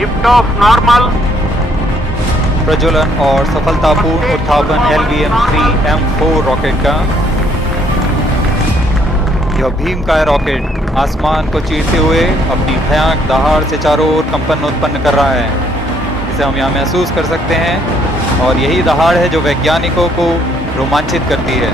Lift off normal. प्रज्वलन और सफलतापूर्ण उत्थापन LVM-3M4 rocket का। यह भीमकाय रॉकेट आसमान को चीरते हुए अपनी भयानक दहाड़ से चारों ओर कंपन उत्पन्न कर रहा है, इसे हम यहाँ महसूस कर सकते हैं। और यही दहाड़ है जो वैज्ञानिकों को रोमांचित करती है।